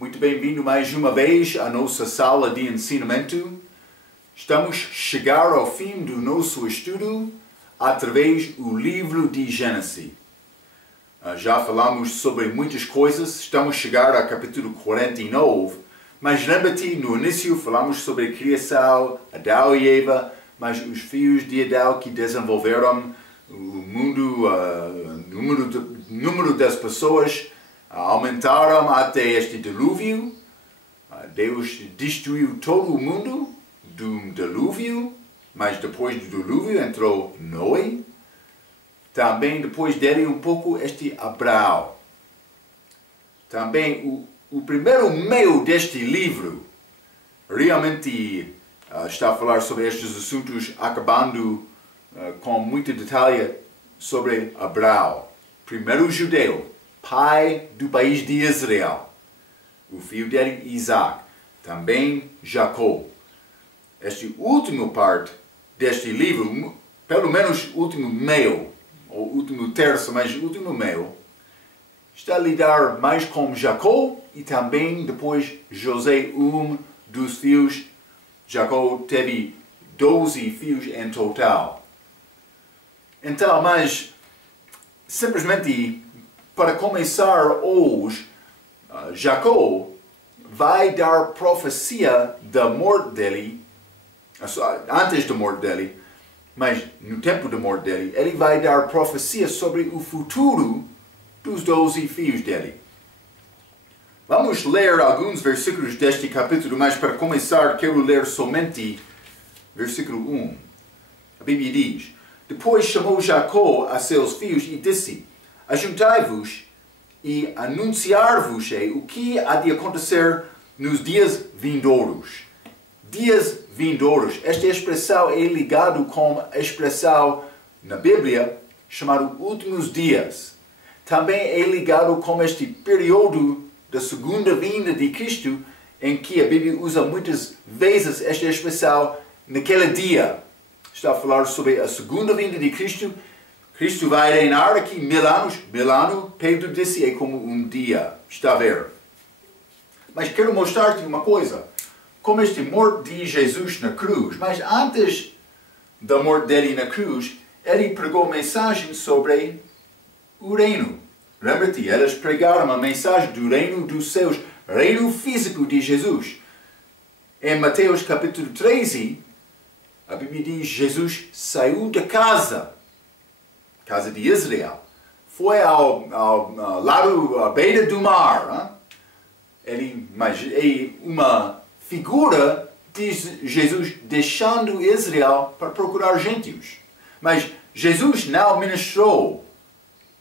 Muito bem-vindo mais uma vez à nossa sala de ensinamento. Estamos a chegar ao fim do nosso estudo através do livro de Gênesis. Já falamos sobre muitas coisas, estamos a chegar ao capítulo 49, mas lembra-te, no início falamos sobre a criação, Adão e Eva, mas os filhos de Adão que desenvolveram o mundo, o número das pessoas aumentaram até este dilúvio. Deus destruiu todo o mundo do dilúvio, mas depois do dilúvio entrou Noé. Também depois dele um pouco este Abraão. Também o primeiro meio deste livro realmente está a falar sobre estes assuntos, acabando com muito detalhe sobre Abraão. Primeiro judeu, pai do país de Israel. O filho dele, Isaac. Também Jacó. Este último parte deste livro, pelo menos o último meio, ou último terço, mas o último meio, está a lidar mais com Jacó e também depois José, um dos filhos. Jacó teve 12 filhos em total. Então, mas simplesmente para começar hoje, Jacó vai dar profecia da morte dele, antes da morte dele, mas no tempo da morte dele, ele vai dar profecia sobre o futuro dos 12 filhos dele. Vamos ler alguns versículos deste capítulo, mas para começar quero ler somente versículo 1. A Bíblia diz: Depois chamou Jacó a seus filhos e disse: Ajuntai-vos e anunciar-vos-ei o que há de acontecer nos dias vindouros. Dias vindouros. Esta expressão é ligada com a expressão na Bíblia chamada últimos dias. Também é ligado com este período da segunda vinda de Cristo, em que a Bíblia usa muitas vezes esta expressão naquele dia. Está a falar sobre a segunda vinda de Cristo. Cristo vai reinar aqui 1000 anos. 1000 anos, Pedro disse, é como um dia. Está a ver? Mas quero mostrar-te uma coisa. Como este morte de Jesus na cruz, mas antes da morte dele na cruz, ele pregou mensagem sobre o reino. Lembra-te, eles pregaram a mensagem do reino dos céus, reino físico de Jesus. Em Mateus capítulo 13, a Bíblia diz: Jesus saiu da casa de Israel, foi ao lado, à beira do mar. Mas é uma figura de Jesus deixando Israel para procurar gentios. Mas Jesus não ministrou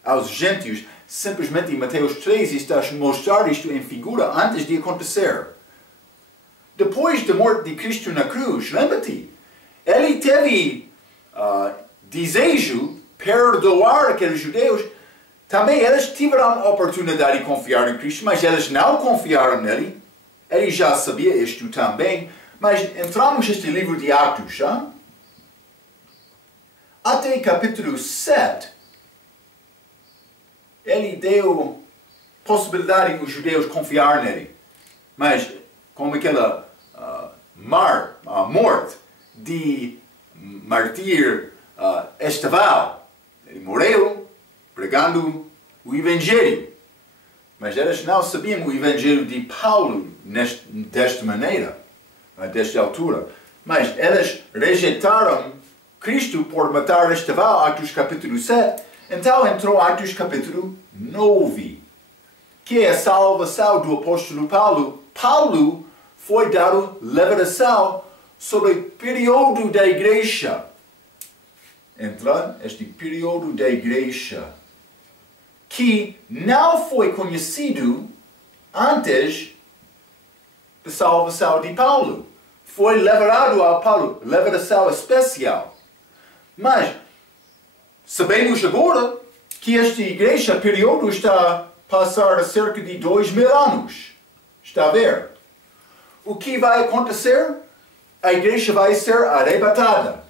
aos gentios. Simplesmente em Mateus 13 está a mostrar isto em figura antes de acontecer. Depois da morte de Cristo na cruz, lembra-te, ele teve desejo perdoar aqueles judeus. Também eles tiveram a oportunidade de confiar em Cristo, mas eles não confiaram nele. Ele já sabia isto também. Mas entramos neste livro de Atos, já? Até capítulo 7, ele deu possibilidade para os judeus confiar nele. Mas como aquela morte de mártir Estevão, ele morreu pregando o Evangelho. Mas eles não sabiam o Evangelho de Paulo desta maneira, desta altura. Mas eles rejeitaram Cristo por matar Estevão, Atos capítulo 7. Então entrou Atos capítulo 9, que é a salvação do apóstolo Paulo. Paulo foi dado revelação sobre o período da igreja. Entra este período da igreja, que não foi conhecido antes da salvação de Paulo. Foi revelado a Paulo, revelação especial. Mas sabemos agora que esta igreja, período, está a passar cerca de 2000 anos. Está a ver? O que vai acontecer? A igreja vai ser arrebatada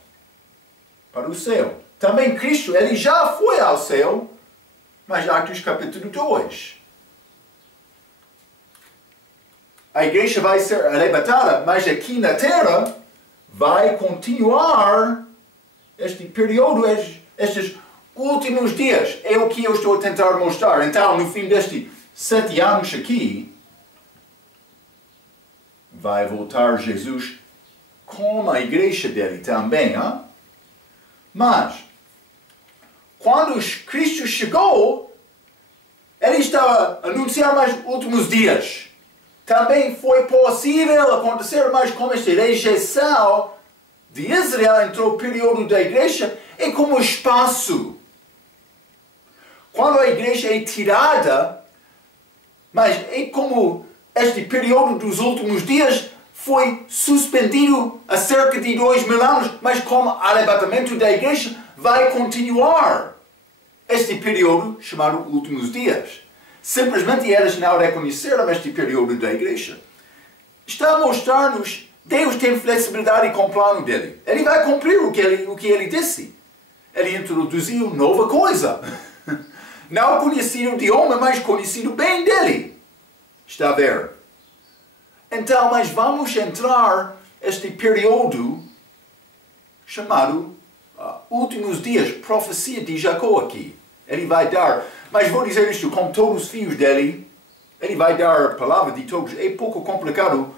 para o céu. Também Cristo, ele já foi ao céu, mas Atos capítulo 2. a igreja vai ser arrebatada, mas aqui na terra vai continuar este período, estes últimos dias. É o que eu estou a tentar mostrar. Então, no fim destes 7 anos aqui, vai voltar Jesus com a igreja dele também. Hein? Mas, quando Cristo chegou, ele estava a anunciar mais últimos dias. Também foi possível acontecer, mas com esta rejeição de Israel entrou o período da igreja, é como espaço. Quando a igreja é tirada, mas é como este período dos últimos dias foi suspendido há cerca de 2000 anos, mas como arrebatamento da igreja vai continuar este período chamado últimos dias. Simplesmente eles não reconheceram este período da igreja. Está a mostrar-nos, Deus tem flexibilidade com o plano dele. Ele vai cumprir o que ele disse. Ele introduziu nova coisa. Não conhecido de homem, mas conhecido bem dele. Está a ver? Então, mas vamos entrar este período chamado últimos dias, profecia de Jacó aqui. Ele vai dar, mas vou dizer isto, com todos os filhos dele, ele vai dar a palavra de todos. É pouco complicado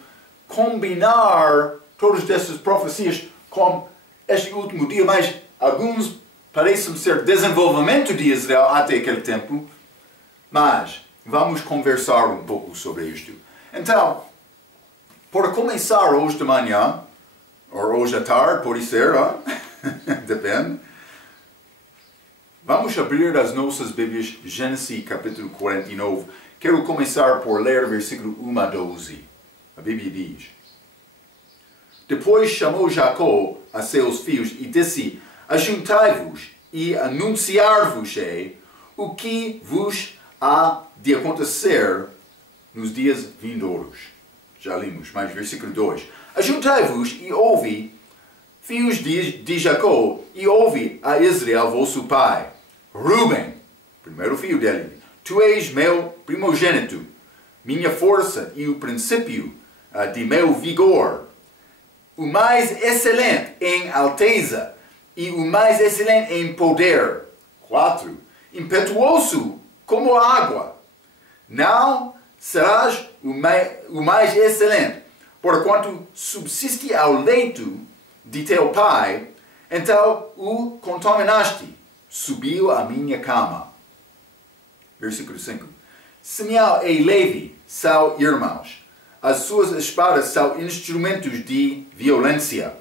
combinar todas essas profecias com este último dia, mas alguns parecem ser desenvolvimento de Israel até aquele tempo. Mas vamos conversar um pouco sobre isto. Então, para começar hoje de manhã, ou hoje à tarde, pode ser, depende. Vamos abrir as nossas Bíblias, Gênesis capítulo 49. Quero começar por ler versículo 1 a 12. A Bíblia diz: Depois chamou Jacó a seus filhos e disse: Ajuntai-vos e anunciar-vos-ei o que vos há de acontecer nos dias vindouros. Já limos, mas versículo 2. Ajuntai-vos e ouvi, filhos de Jacó, e ouve a Israel, vosso pai. Ruben, primeiro filho dele, tu és meu primogênito, minha força e o princípio de meu vigor, o mais excelente em alteza e o mais excelente em poder. 4. Impetuoso como a água. Não serás o mais excelente, porquanto subsiste ao leito de teu pai, então o contaminaste, subiu à minha cama. Versículo 5. Simeão e Levi são irmãos. As suas espadas são instrumentos de violência.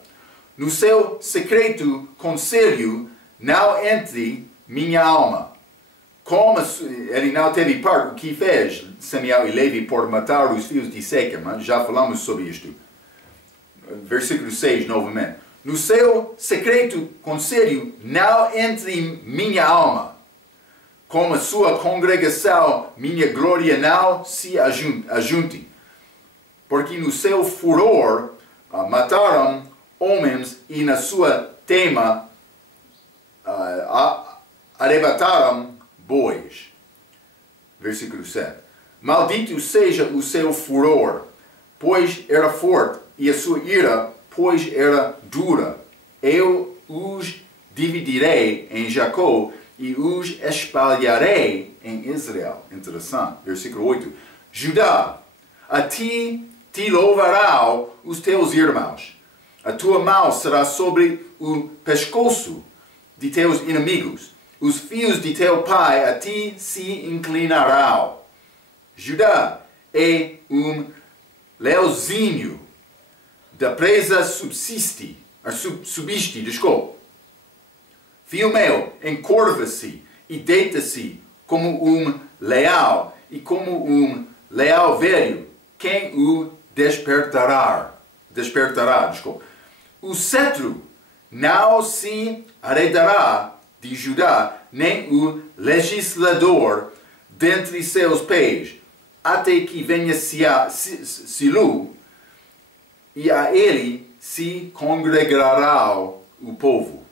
No seu secreto conselho não entre minha alma. Como ele não teve parte, o que fez Simeão e Levi por matar os filhos de Sequem, já falamos sobre isto. Versículo 6 novamente. No seu secreto conselho não entre minha alma. Com a sua congregação, minha glória não se ajunte. Porque no seu furor mataram homens e na sua tema arrebataram bois. Versículo 7. Maldito seja o seu furor, pois era forte, e a sua ira, pois era dura. Eu os dividirei em Jacó e os espalharei em Israel. Interessante. Versículo 8. Judá, a ti te louvarão os teus irmãos. A tua mão será sobre o pescoço de teus inimigos. Os filhos de teu pai a ti se inclinarão. Judá é leozinho da presa subiste, desculpe. Filho meu, encurva-se e deita-se como leão e como leão velho, quem o despertará, desculpe. O cetro não se arredará de Judá, nem o legislador dentre seus pés, até que venha Silu, e a ele se congregará o povo.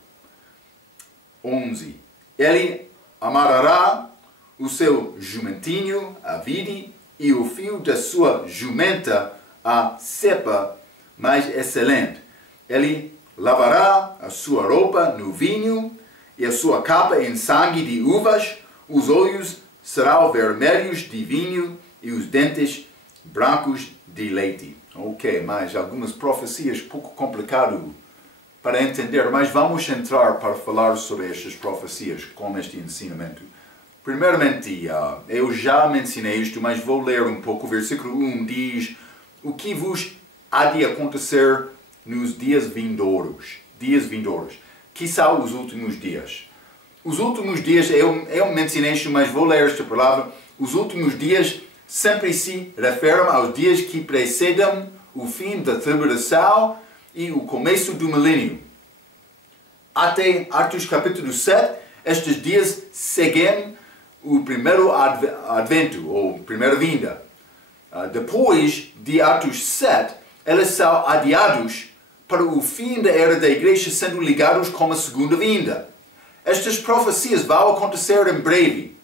11. Ele amarrará o seu jumentinho, a vide, e o fio da sua jumenta a cepa mais excelente. Ele lavará a sua roupa no vinho e a sua capa em sangue de uvas. Os olhos serão vermelhos de vinho e os dentes brancos de leite. Ok, mas algumas profecias pouco complicado para entender, mas vamos entrar para falar sobre estas profecias com este ensinamento. Primeiramente, eu já mencionei isto, mas vou ler um pouco. O versículo 1 diz: o que vos há de acontecer nos dias vindouros. Dias vindouros. Que são os últimos dias? Os últimos dias, eu mencionei isto, mas vou ler esta palavra. Os últimos dias sempre se referem aos dias que precedem o fim da tribulação e o começo do milênio. Até Atos capítulo 7, estes dias seguem o primeiro advento, ou primeira vinda. Depois de Atos 7, eles são adiados para o fim da era da igreja, sendo ligados com a segunda vinda. Estas profecias vão acontecer em breve,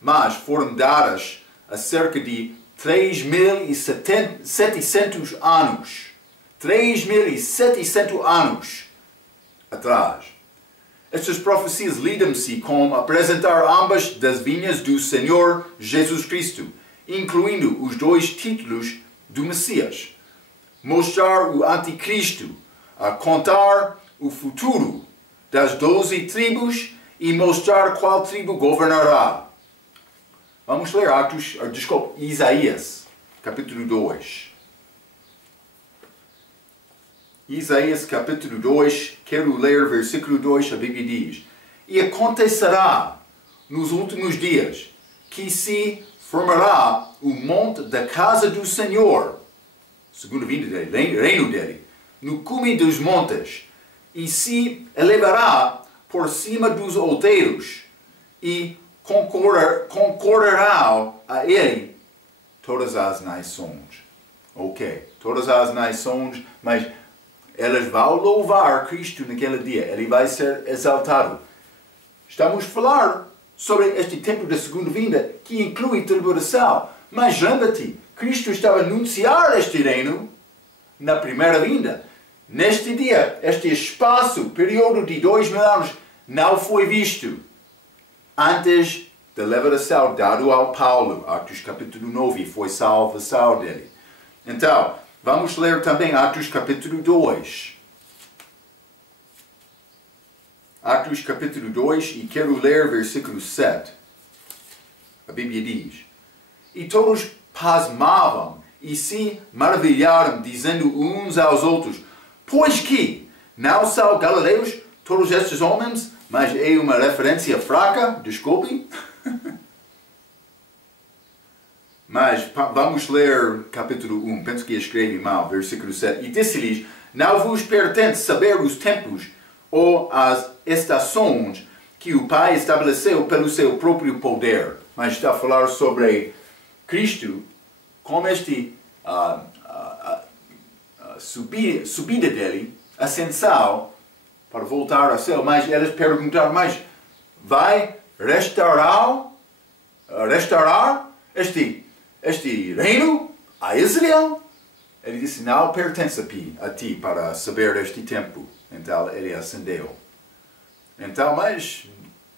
mas foram dadas há cerca de 3.700 anos. 3.700 anos atrás. Estas profecias lidam-se com apresentar ambas das vinhas do Senhor Jesus Cristo, incluindo os dois títulos do Messias. Mostrar o anticristo, contar o futuro das 12 tribos e mostrar qual tribo governará. Vamos ler Isaías, capítulo 2. Isaías, capítulo 2, quero ler versículo 2, a Bíblia diz: e acontecerá nos últimos dias que se formará o monte da casa do Senhor, segundo vinda dele, reino dele, no cume dos montes, e se elevará por cima dos outeiros, e concorrerão a ele todas as nações. Ok, todas as nações, mas elas vão louvar Cristo naquele dia. Ele vai ser exaltado. Estamos a falar sobre este tempo da segunda vinda, que inclui tribulação. Mas lembra-te, Cristo estava a anunciar este reino na primeira vinda. Neste dia, este espaço, período de 2000 anos, não foi visto antes da revelação dado ao Paulo, Atos capítulo 9, e foi salvação dele. Então, vamos ler também Atos capítulo 2. Atos capítulo 2, e quero ler versículo 7. A Bíblia diz: e todos pasmavam e se maravilharam, dizendo uns aos outros: pois que não são galileus todos estes homens? Mas é uma referência fraca, desculpe. Mas vamos ler capítulo 1, penso que escrevi mal, versículo 7. E disse-lhes: não vos pertence saber os tempos ou as estações que o Pai estabeleceu pelo seu próprio poder. Mas está a falar sobre Cristo, como subida dele, ascensão, para voltar ao céu. Mas eles perguntaram: mas vai restaurar este reino a Israel? Ele disse: não pertence a ti para saber este tempo. Então ele ascendeu. Então, mas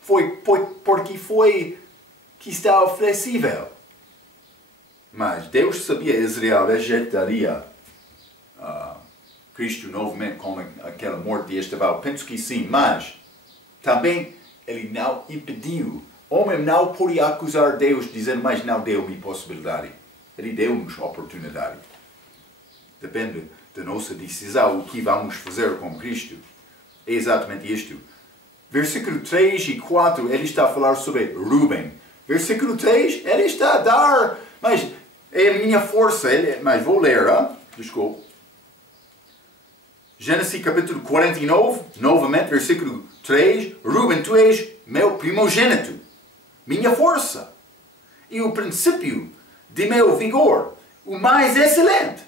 foi porque foi que está oferecível. Mas Deus sabia que Israel rejeitaria Cristo novamente com aquela morte de Estaval. Penso que sim, mas também ele não impediu. O homem não podia acusar Deus dizendo: mas não deu-me possibilidade. Ele deu-nos oportunidade. Depende da nossa decisão, o que vamos fazer com Cristo. É exatamente isto. Versículo 3 e 4, ele está a falar sobre Ruben. Versículo 3, ele está a dar, mas é a minha força, mas vou ler, desculpe. Gênesis capítulo 49, novamente, versículo 3, Ruben, tu és meu primogênito, minha força, e o princípio de meu vigor, o mais excelente,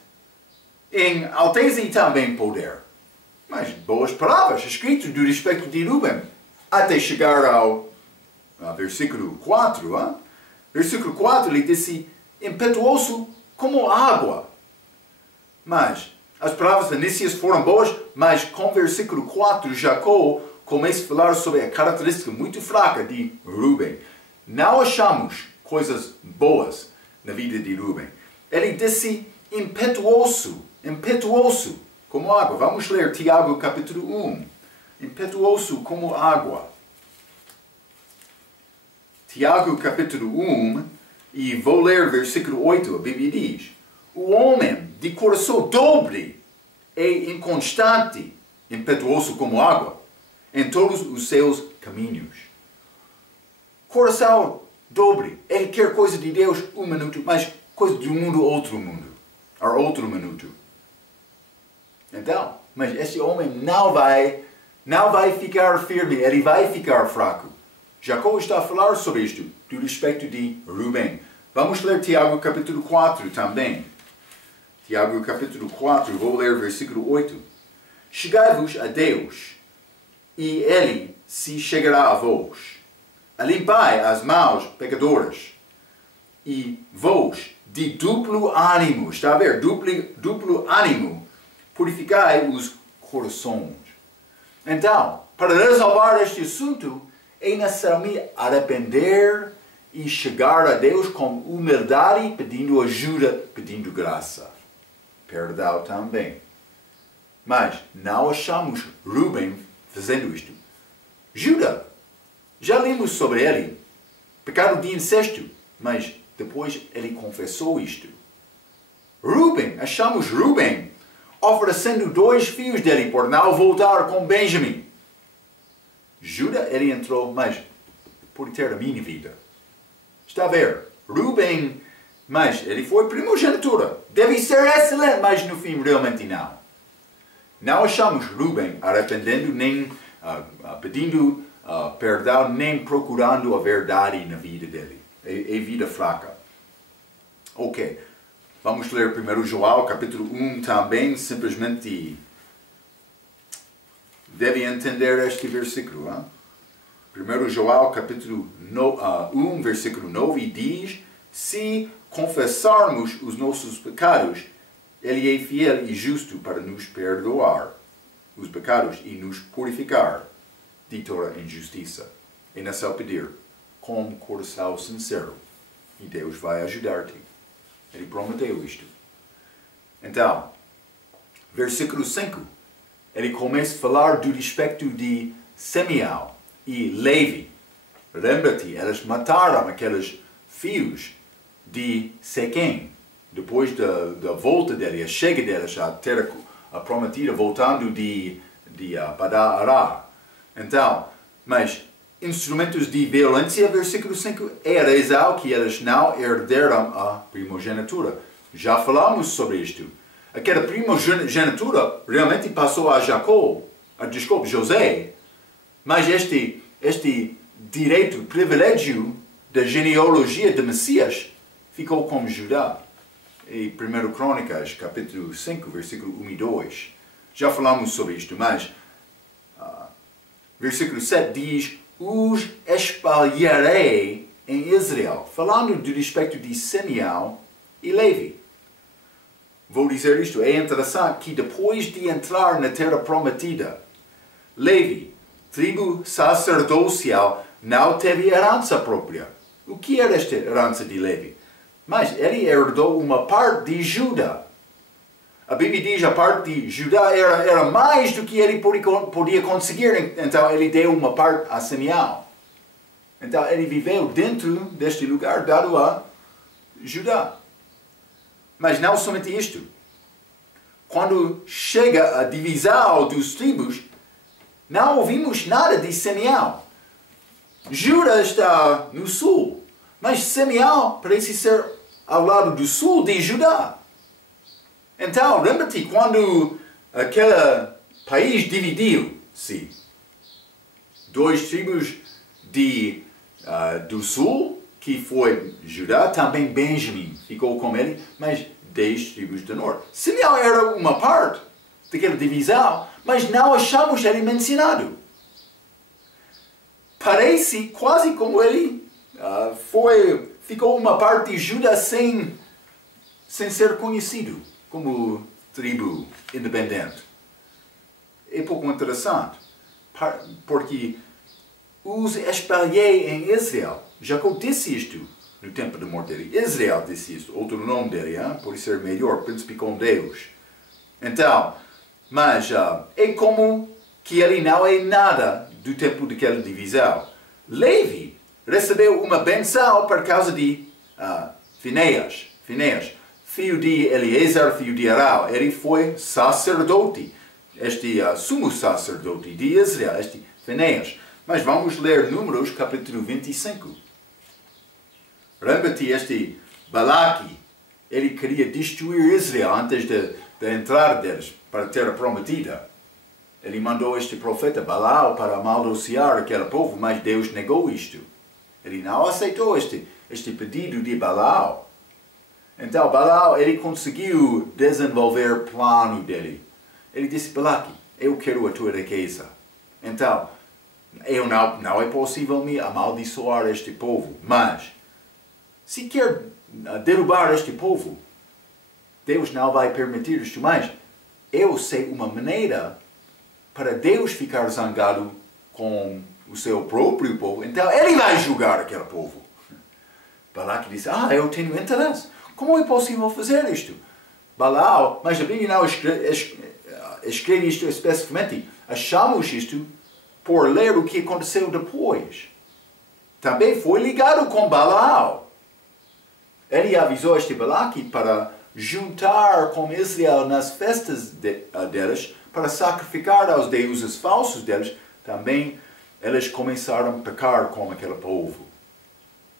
em alteza e também poder. Mas boas palavras escritas do respeito de Ruben, até chegar ao versículo 4. Versículo 4, ele disse: impetuoso como água, Mas as palavras iniciais foram boas, mas com o versículo 4, Jacó começa a falar sobre a característica muito fraca de Rubem. Não achamos coisas boas na vida de Rubem. Ele disse impetuoso, como água. Vamos ler Tiago capítulo 1. Impetuoso como água. Tiago capítulo 1, e vou ler versículo 8, a Bíblia diz: o homem de coração dobre é inconstante, impetuoso como água, em todos os seus caminhos. Coração dobre, ele quer coisa de Deus um minuto, mas coisa do mundo outro minuto. Então, mas esse homem não vai ficar firme, ele vai ficar fraco. Jacó está a falar sobre isto, do respeito de Rubem. Vamos ler Tiago capítulo 4 também. Tiago capítulo 4, vou ler versículo 8. Chegai-vos a Deus, e Ele se chegará a vós. Limpai as mãos pecadoras, e vós de duplo ânimo, está a ver? Duplo ânimo, purificai os corações. Então, para resolver este assunto, é necessário arrepender e chegar a Deus com humildade, pedindo ajuda, pedindo graça. Perdão também. Mas não achamos Rubem fazendo isto. Judá, já lemos sobre ele, pecado de incesto, mas depois ele confessou isto. Achamos Rubem oferecendo 2 filhos dele por não voltar com Benjamim. Judá, ele entrou, mas por ter a minha vida. Está a ver? Rubem, mas ele foi primogenitura. Deve ser excelente, mas no fim realmente não. Não achamos Rubem arrependendo, nem pedindo perdão, nem procurando a verdade na vida dele. É vida fraca. Ok. Vamos ler primeiro João, capítulo 1 também, simplesmente deve entender este versículo. Hein? 1 João, capítulo 1, versículo 9, diz: se confessarmos os nossos pecados, Ele é fiel e justo para nos perdoar os pecados e nos purificar de toda injustiça. É necessário pedir com coração sincero, e Deus vai ajudar-te. Ele prometeu isto. Então, versículo 5. Ele começa a falar do respeito de Simeão e Levi. Lembra-te, eles mataram aqueles filhos de Sequém. Depois da volta dele, a chega deles à terra prometida, voltando de Padã-Ará. Então, mas instrumentos de violência, versículo 5, era Esaú que eles não herderam a primogenitura. Já falamos sobre isto. Aquela primogenitura realmente passou a José. Mas este direito, privilégio da genealogia de Messias ficou com Judá. Em 1 Crônicas, capítulo 5, versículo 1 e 2. Já falamos sobre isto, mas versículo 7 diz: os espalharei em Israel, falando do respeito de Simeão e Levi. Vou dizer isto, é interessante que depois de entrar na terra prometida, Levi, tribo sacerdocial, não teve herança própria. O que era esta herança de Levi? Mas ele herdou uma parte de Judá. A Bíblia diz que a parte de Judá era mais do que ele podia conseguir, então ele deu uma parte a Simeão. Então ele viveu dentro deste lugar dado a Judá. Mas não somente isto. Quando chega a divisão dos tribos, não ouvimos nada de Simeão. Judá está no sul, mas Simeão parece ser ao lado do sul de Judá. Então, lembra-te quando aquele país dividiu-se. 2 tribos do sul, que foi Judá, também Benjamim ficou com ele, mas 10 tribos do norte. Simeão era uma parte daquela divisão, mas não achamos ele mencionado. Parece quase como ele ficou uma parte de Judá sem ser conhecido, como tribo independente. É pouco interessante, porque os espalhei em Israel. Jacó disse isto no tempo da morte dele. Israel disse isto, outro nome dele, por ser melhor, príncipe com Deus. Então, mas é como que ele não é nada do tempo daquela divisão. Levi recebeu uma benção por causa de Finéias, filho de Eleazar, filho de Arão. Ele foi sacerdote, este sumo sacerdote de Israel, este Finéias. Mas vamos ler Números, capítulo 25. Lembra-te, este Balaque, ele queria destruir Israel antes de entrar deles para a terra prometida. Ele mandou este profeta Balaão para amaldiçoar aquele povo, mas Deus negou isto. Ele não aceitou este pedido de Balaão. Então Balaão, ele conseguiu desenvolver o plano dele. Ele disse, Balaque, eu quero a tua riqueza. Então, não é possível me amaldiçoar este povo, mas se quer derrubar este povo, Deus não vai permitir isto, mas eu sei uma maneira para Deus ficar zangado com o seu próprio povo, então ele vai julgar aquele povo. Balaque disse, eu tenho interesse. Como é possível fazer isto? Balaão, mas a Bíblia não escreve isto especificamente. Achamos isto por ler o que aconteceu depois. Também foi ligado com Balaão. Ele avisou este Balaque para juntar com Israel nas festas deles, para sacrificar aos deuses falsos deles. Também eles começaram a pecar com aquele povo.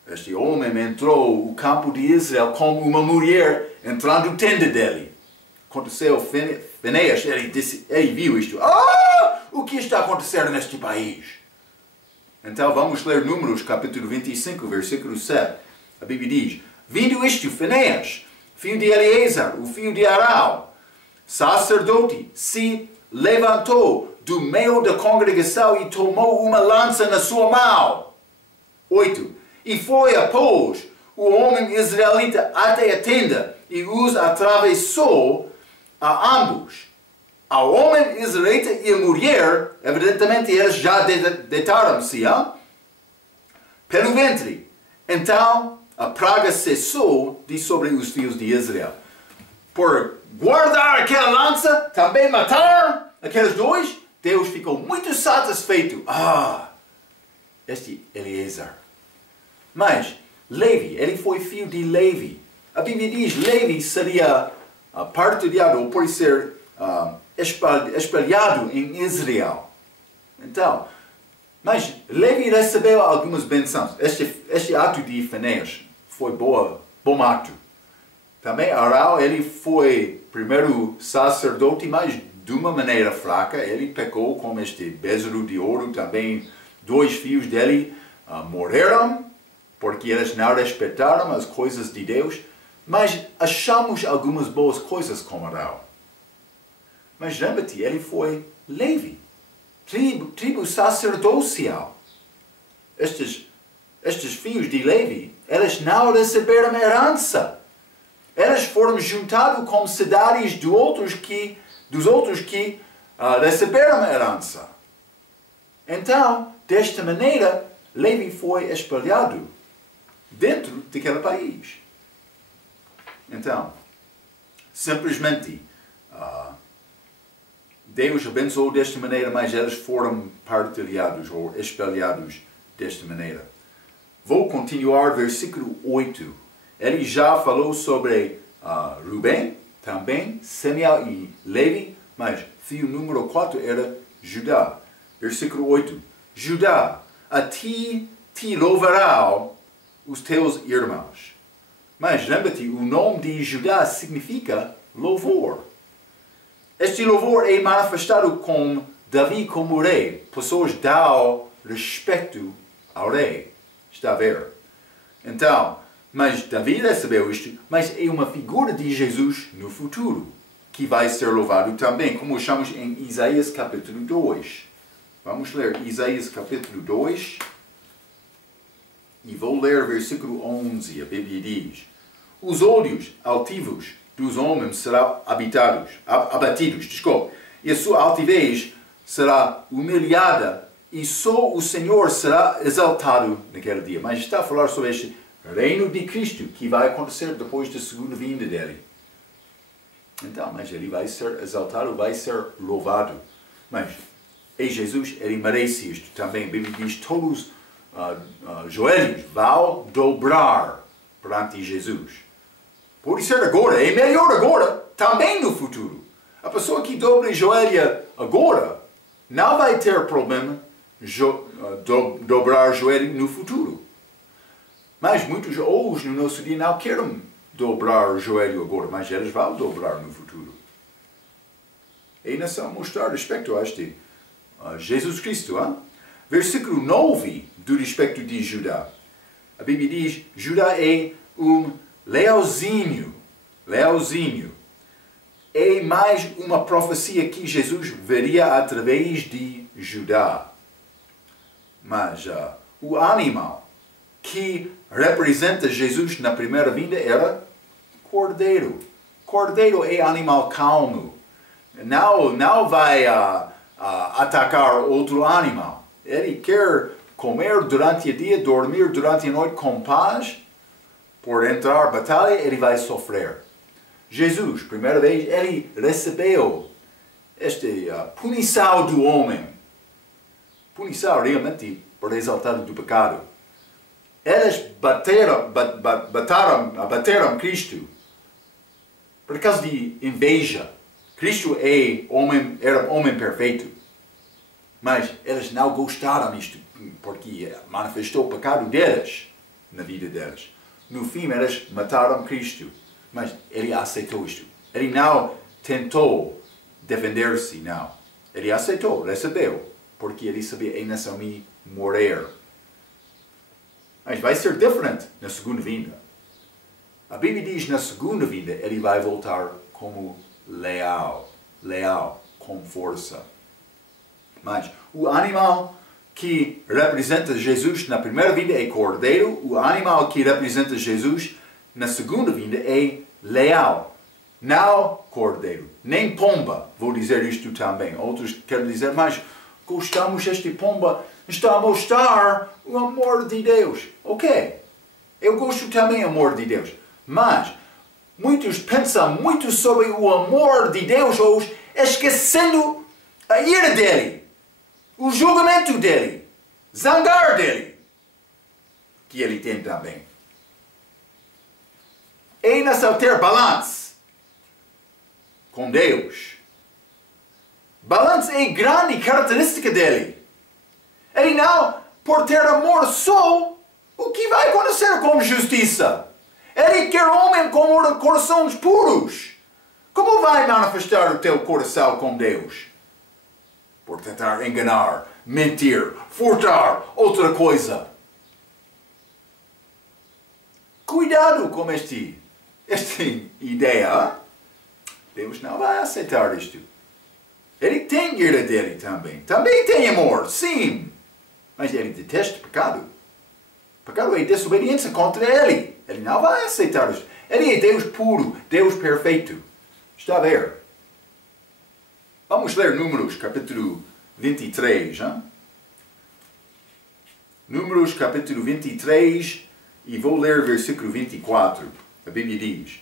Este homem entrou no campo de Israel como uma mulher entrando na tenda dele. Aconteceu, Finéias, ele viu isto. O que está acontecendo neste país? Então vamos ler Números, capítulo 25, versículo 7. A Bíblia diz, vindo isto, Finéias, filho de Eleazar, o filho de Arão, sacerdote, se levantou do meio da congregação e tomou uma lança na sua mão. 8. E foi após o homem israelita até a tenda e os atravessou a ambos. Ao homem israelita e a mulher, evidentemente eles já deitaram-se pelo ventre. Então a praga cessou de sobre os filhos de Israel. Por guardar aquela lança, também matar aqueles dois, Deus ficou muito satisfeito. Este Eleazar. Mas Levi, ele foi filho de Levi. A Bíblia diz Levi seria partilhado, ou pode ser espalhado em Israel. Então, mas Levi recebeu algumas bênçãos. Este ato de Finéias foi bom ato. Também Arão, ele foi primeiro sacerdote, mas de uma maneira fraca. Ele pecou com este bezerro de ouro. Também 2 filhos dele morreram, porque eles não respeitaram as coisas de Deus. Mas achamos algumas boas coisas com Arão. Mas lembra-te, ele foi Levi, tribo sacerdocial. Estes filhos de Levi, eles não receberam herança. Eles foram juntados com cidades dos outros que receberam herança. Então, desta maneira, Levi foi espalhado dentro daquele país. Então, simplesmente, Deus abençoou desta maneira, mas eles foram partilhados ou espalhados desta maneira. Vou continuar versículo 8. Ele já falou sobre Rubem, também, Simeão e Levi, mas filho número 4 era Judá. Versículo 8. Judá, a ti te louvarão os teus irmãos. Mas lembra-te, o nome de Judá significa louvor. Este louvor é manifestado com Davi como rei. Pessoas dão respeito ao rei. Está a ver? Então, mas Davi recebeu isto, mas é uma figura de Jesus no futuro, que vai ser louvado também, como achamos em Isaías capítulo 2. Vamos ler Isaías capítulo 2. E vou ler versículo 11. A Bíblia diz: os olhos altivos dos homens será abatidos, desculpe, e a sua altivez será humilhada, e só o Senhor será exaltado naquele dia. Mas está a falar sobre este reino de Cristo que vai acontecer depois da segunda vinda dele. Então, mas ele vai ser exaltado, vai ser louvado. Mas em Jesus, ele merece isto também. A Bíblia diz, todos os joelhos vão dobrar perante Jesus. Pode ser agora, é melhor agora, também no futuro. A pessoa que dobra o joelho agora não vai ter problema dobrar o joelho no futuro. Mas muitos hoje no nosso dia não querem dobrar o joelho agora, mas eles vão dobrar no futuro. E nós vamos mostrar respeito a este Jesus Cristo. Hein? Versículo 9 do respeito de Judá. A Bíblia diz, Judá é leãozinho. É mais uma profecia que Jesus veria através de Judá. Mas o animal que representa Jesus na primeira vinda era cordeiro. Cordeiro é animal calmo. Não vai atacar outro animal. Ele quer comer durante o dia, dormir durante a noite com paz. Por entrar em batalha, ele vai sofrer. Jesus, primeira vez, ele recebeu esta punição do homem. Punição realmente por exaltado do pecado. Eles bateram Cristo por causa de inveja. Cristo era homem perfeito. Mas eles não gostaram disto, porque manifestou o pecado deles na vida deles. No fim, eles mataram Cristo. Mas ele aceitou isto. Ele não tentou defender-se, não. Ele aceitou, recebeu, porque ele sabia, é nessa me morrer. Mas vai ser diferente na segunda vinda. A Bíblia diz, na segunda vinda, ele vai voltar como leal, com força. Mas o animal que representa Jesus na primeira vinda é cordeiro, o animal que representa Jesus na segunda vinda é leal, não cordeiro, nem pomba. Vou dizer isto também. Outros querem dizer, mas gostamos deste pomba, está a mostrar o amor de Deus. Ok, eu gosto também do amor de Deus. Mas muitos pensam muito sobre o amor de Deus hoje, esquecendo a ira dele, o julgamento dele, zangar dele, que ele tem também. É necessário ter balanço com Deus. Balanço é grande característica dele. Ele não, por ter amor só, o que vai acontecer com justiça? Ele quer homem com corações puros. Como vai manifestar o teu coração com Deus? Por tentar enganar, mentir, furtar, outra coisa. Cuidado com esta ideia. Deus não vai aceitar isto. Ele tem ira dele também. Também tem amor, sim. Mas ele detesta o pecado. O pecado é desobediência contra ele. Ele não vai aceitar isso. Ele é Deus puro, Deus perfeito. Está a ver? Vamos ler Números, capítulo 23. Hein? Números, capítulo 23, e vou ler versículo 24. A Bíblia diz: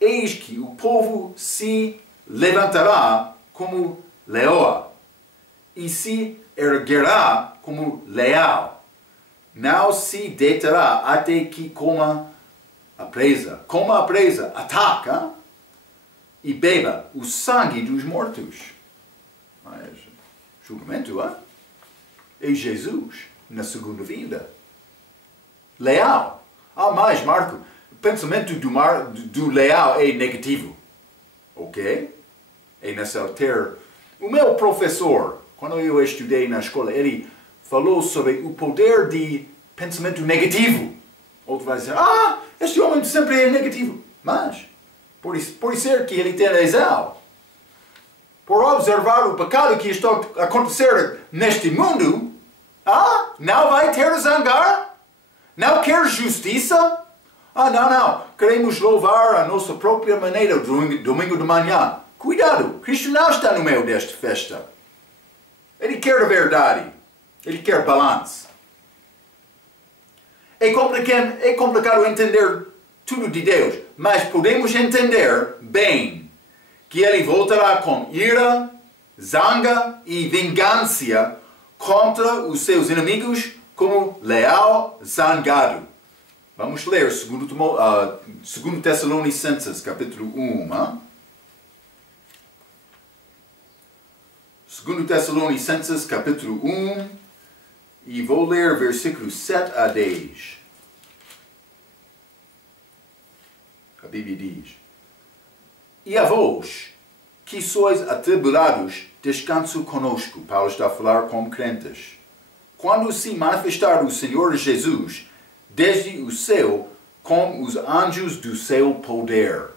Eis que o povo se levantará como leoa, e se erguerá como leal. Não se deitará até que coma a presa. Coma a presa, ataca, e beba o sangue dos mortos. Mas, julgamento, é Jesus na segunda vinda. Leal. Mas, Marco, o pensamento do leal é negativo. Ok? É necessário ter... O meu professor, quando eu estudei na escola, ele falou sobre o poder de pensamento negativo. Outro vai dizer, este homem sempre é negativo. Mas, por ser que ele tem razão, por observar o pecado que está a acontecer neste mundo, não vai ter zangar? Não quer justiça? Ah, não, queremos louvar a nossa própria maneira domingo de manhã. Cuidado, Cristo não está no meio desta festa. Ele quer a verdade. Ele quer balanço. É complicado entender tudo de Deus, mas podemos entender bem que Ele voltará com ira, zanga e vingança contra os seus inimigos como leal zangado. Vamos ler 2 Tessalonicenses, capítulo 1. 2 Tessalonicenses, capítulo 1, e vou ler versículos 7 a 10. A Bíblia diz: E a vós, que sois atribulados, descanso conosco. Paulo está a falar com crentes. Quando se manifestar o Senhor Jesus, desde o céu, com os anjos do seu poder,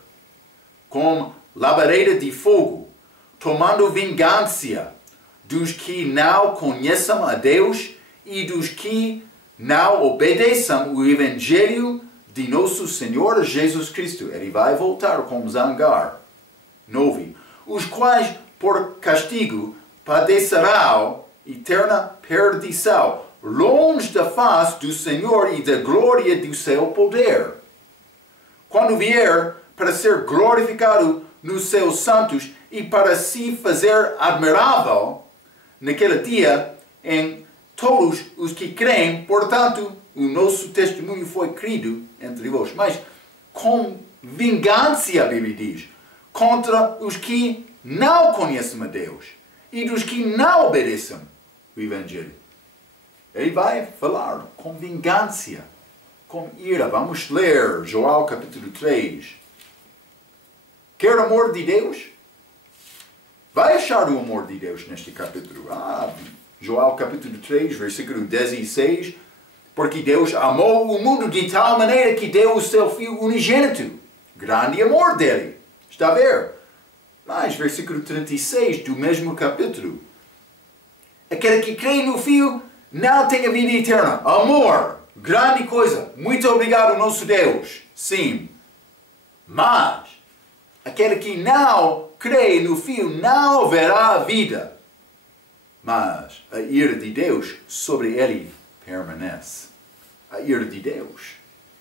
com labareda de fogo, tomando vingança dos que não conheçam a Deus e dos que não obedeçam o Evangelho de nosso Senhor Jesus Cristo. Ele vai voltar com zangar. 9. Os quais, por castigo, padecerão eterna perdição, longe da face do Senhor e da glória do seu poder. Quando vier para ser glorificado nos seus santos e para se fazer admirável naquele dia em todos os que creem, portanto, o nosso testemunho foi crido entre vós. Mas com vingança, a Bíblia diz, contra os que não conhecem a Deus e dos que não obedecem o Evangelho. Ele vai falar com vingança, com ira. Vamos ler Joel capítulo 3. Quer amor de Deus? Vai achar o amor de Deus neste capítulo. Joel capítulo 3, versículo 16. Porque Deus amou o mundo de tal maneira que deu o seu Filho unigênito. Grande amor dele. Está a ver? Mas, versículo 36 do mesmo capítulo. Aquele que crê no Filho não tem a vida eterna. Amor. Grande coisa. Muito obrigado, nosso Deus. Sim. Mas, aquele que não crê no Filho não verá a vida. Mas a ira de Deus sobre ele permanece. A ira de Deus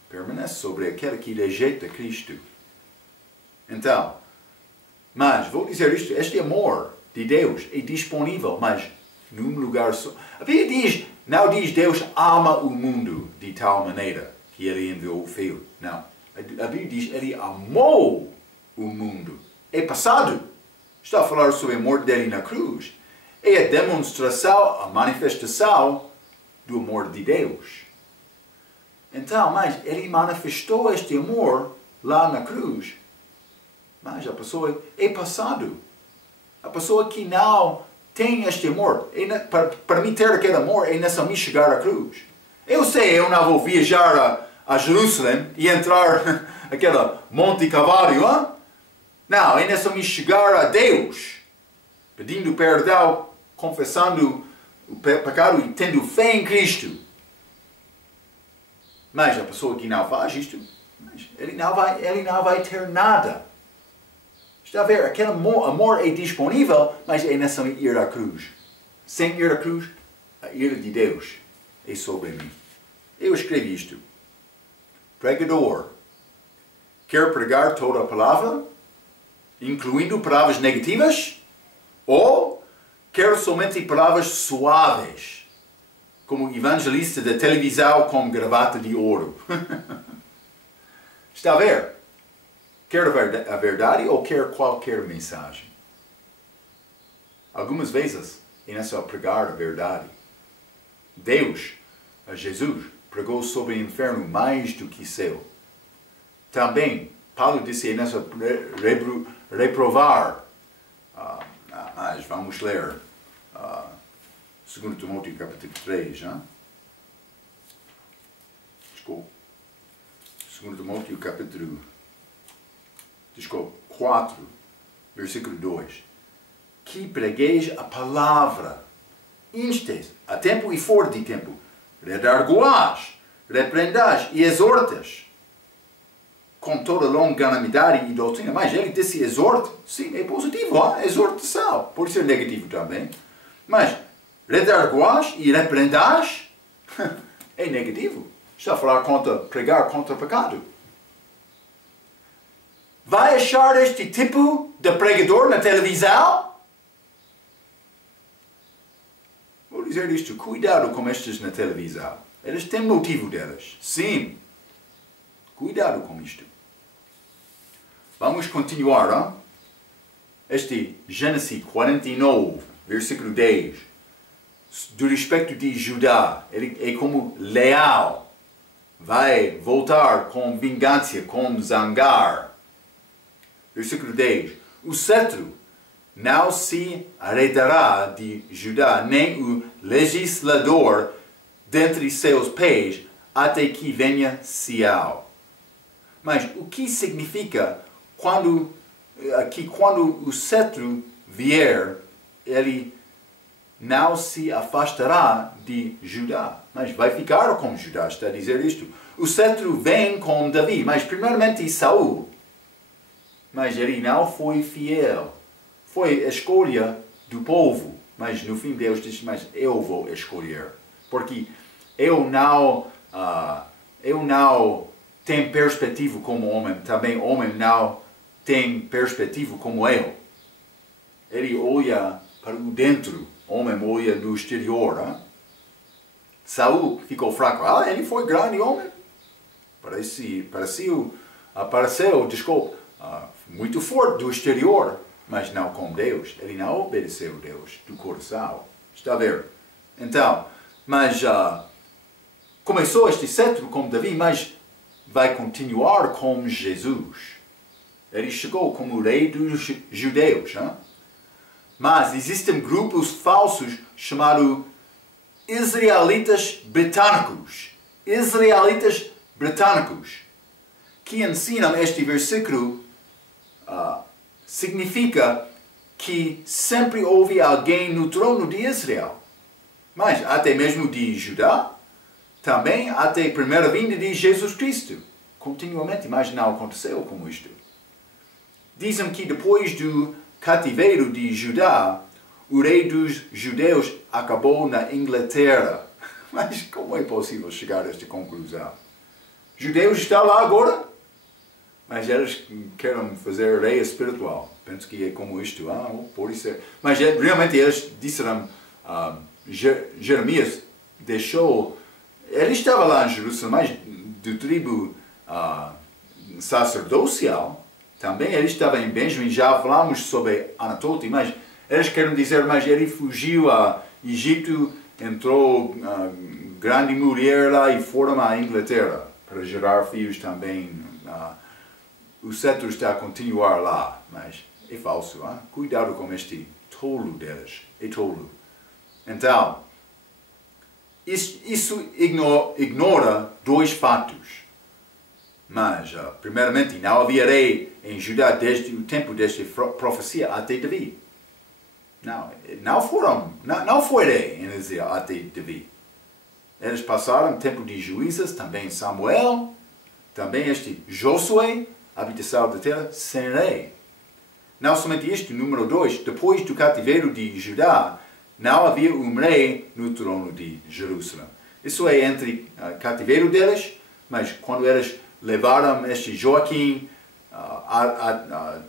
permanece sobre aquele que rejeita Cristo. Então, mas vou dizer isto, este amor de Deus é disponível, mas num lugar só. A Bíblia diz, não diz Deus ama o mundo de tal maneira que Ele enviou o Filho. Não. A Bíblia diz, Ele amou o mundo. É passado. Está a falar sobre a morte dele na cruz. É a demonstração, a manifestação do amor de Deus. Então, mas Ele manifestou este amor lá na cruz. Mas a pessoa é passado. A pessoa que não tem este amor, para mim ter aquele amor, é necessário chegar à cruz. Eu sei, eu não vou viajar a Jerusalém e entrar naquele Monte Calvário, hein? Não, é necessário chegar a Deus, pedindo perdão, confessando o pecado e tendo fé em Cristo. Mas a pessoa que não faz isto, ele não vai ter nada. Está a ver? Aquele amor é disponível, mas é necessário ir à cruz. Sem ir à cruz, a ira de Deus é sobre mim. Eu escrevi isto. Pregador quer pregar toda a palavra, incluindo palavras negativas, ou quer somente palavras suaves, como evangelista da televisão com gravata de ouro. Está a ver? Quer a verdade ou quer qualquer mensagem? Algumas vezes é necessário pregar a verdade. Deus, Jesus, pregou sobre o inferno mais do que céu. Também, Paulo disse que é necessário reprovar. Mas vamos ler 2 Timóteo capítulo 3. Desculpa. 2 Timóteo capítulo 4, versículo 2. Que pregueis a palavra, instes, a tempo e fora de tempo, redarguás, repreendás e exortas, com toda longanimidade e doutrina, mas ele disse exorte, sim, é positivo, exortação, pode ser negativo também. Mas redarguás e repreendás é negativo. Está a falar pregar contra o pecado. Vai achar este tipo de pregador na televisão? Vou dizer isto, cuidado com estes na televisão. Eles têm motivo deles, sim. Cuidado com isto. Vamos continuar, hein? Este Gênesis 49, versículo 10. Do respeito de Judá, ele é como leal. Vai voltar com vingança, com zangar. Versículo 10. O cetro não se arredará de Judá, nem o legislador dentre seus pés, até que venha Sião. Mas o que significa quando o cetro vier, ele não se afastará de Judá, mas vai ficar com Judá, está a dizer isto. O cetro vem com Davi, mas primeiramente Saul. Mas ele não foi fiel. Foi a escolha do povo. Mas no fim Deus disse, mas eu vou escolher. Porque eu não tenho perspectiva como homem. Também homem não tem perspectiva como eu. Ele olha para o dentro. Homem olha do exterior. Hein? Saul ficou fraco. Ele foi grande homem. Apareceu, desculpa, muito forte do exterior, mas não com Deus. Ele não obedeceu a Deus do coração. Está a ver? Então, mas começou este cetro com Davi, mas vai continuar com Jesus. Ele chegou como rei dos judeus. Hein? Mas existem grupos falsos chamados israelitas britânicos. Israelitas britânicos. Que ensinam este versículo significa que sempre houve alguém no trono de Israel. Mas até mesmo de Judá, também até a primeira vinda de Jesus Cristo. Continuamente, mas não aconteceu como isto. Dizem que depois do cativeiro de Judá, o rei dos judeus acabou na Inglaterra. Mas como é possível chegar a esta conclusão? Judeus estão lá agora, mas eles querem fazer rei espiritual. Penso que é como isto, pode ser. Mas realmente eles disseram, Jeremias deixou, ele estava lá em Jerusalém, mas do tribo sacerdocial, também ele estava em Benjamim, já falamos sobre Anatote, mas eles querem dizer, mas ele fugiu a Egito, entrou grande mulher lá e foram à Inglaterra para gerar filhos também. O cetro está a continuar lá, mas é falso. Cuidado com este tolo deles, é tolo. Então, isso ignora dois fatos. Mas, primeiramente, não havia rei em Judá desde o tempo desta profecia até Davi. Não foi rei em Israel até Davi. Eles passaram tempo de juízes, também Samuel, também este Josué, habitação da terra, sem rei. Não somente isto, número 2, depois do cativeiro de Judá, não havia um rei no trono de Jerusalém. Isso é entre o cativeiro deles, mas quando eles levaram este Joaquim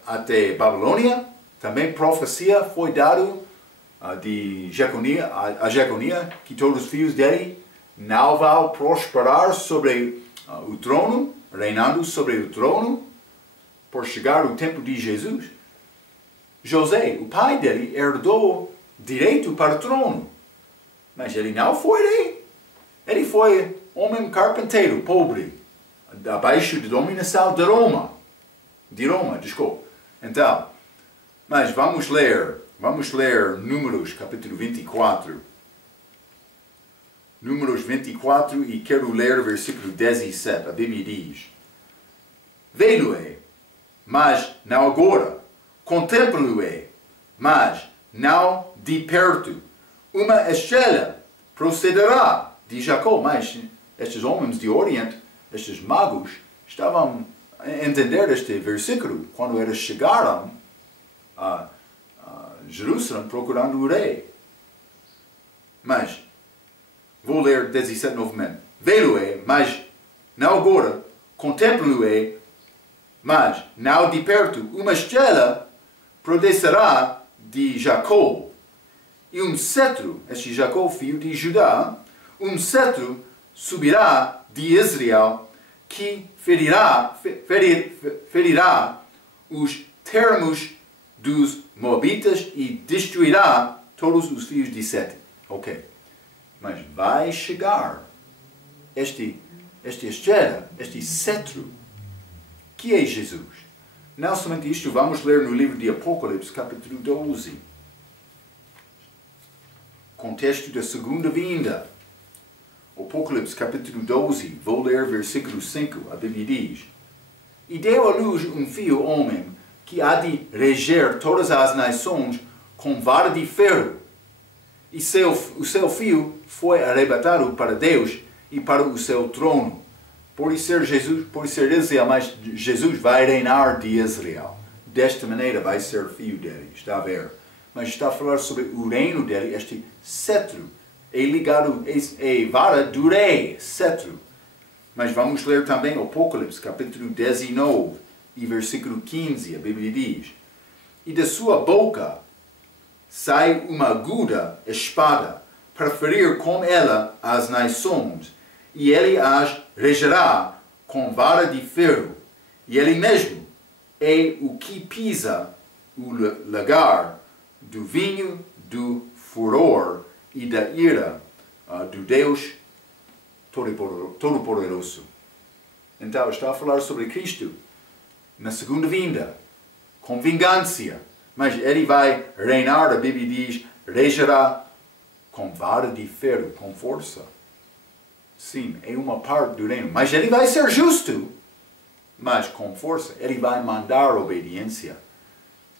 até Babilônia, também profecia foi dada a Jeconia, que todos os filhos dele não vão prosperar sobre o trono, reinando sobre o trono, por chegar o tempo de Jesus. José, o pai dele, herdou direito para o trono, mas ele não foi rei. Ele foi homem carpinteiro, pobre, abaixo da dominação de Roma. Então, mas vamos ler Números, capítulo 24. Números 24, e quero ler o versículo 17. A Bíblia diz: Vê-lo-é, mas não agora. Contemplo-é, mas não de perto. Uma estrela procederá de Jacó. Mas estes homens de Oriente, estes magos, estavam entender este versículo quando eles chegaram a Jerusalém procurando o rei. Mas, vou ler 17 novamente. Vê-lo-é, mas não agora, contemplo-o-é, mas não de perto. Uma estrela procederá de Jacó, e um cetro, este Jacó, filho de Judá, um cetro subirá de Israel, que ferirá os termos dos Moabitas e destruirá todos os filhos de Sete. Ok. Mas vai chegar este estrela, este cetro, que é Jesus. Não somente isto, vamos ler no livro de Apocalipse, capítulo 12. Contexto da segunda vinda. Apocalipse, capítulo 12, vou ler versículo 5, a Bíblia diz: E deu à luz um filho homem, que há de reger todas as nações com vara de ferro. E o seu filho foi arrebatado para Deus e para o seu trono. Por ser Israel, mas Jesus vai reinar de Israel. Desta maneira vai ser filho dele, está a ver? Mas está a falar sobre o reino dele, este cetro. É ligado, é vara do rei, cetro. Mas vamos ler também Apocalipse, capítulo 19 e versículo 15, a Bíblia diz: E da sua boca sai uma aguda espada, para ferir com ela as nações, e ele as regerá com vara de ferro, e ele mesmo é o que pisa o lagar do vinho do furor e da ira do Deus Todo-Poderoso. Então está a falar sobre Cristo na segunda vinda, com vingança. Mas ele vai reinar, a Bíblia diz, regerá com vara de ferro, com força. Sim, é uma parte do reino. Mas ele vai ser justo, mas com força. Ele vai mandar obediência.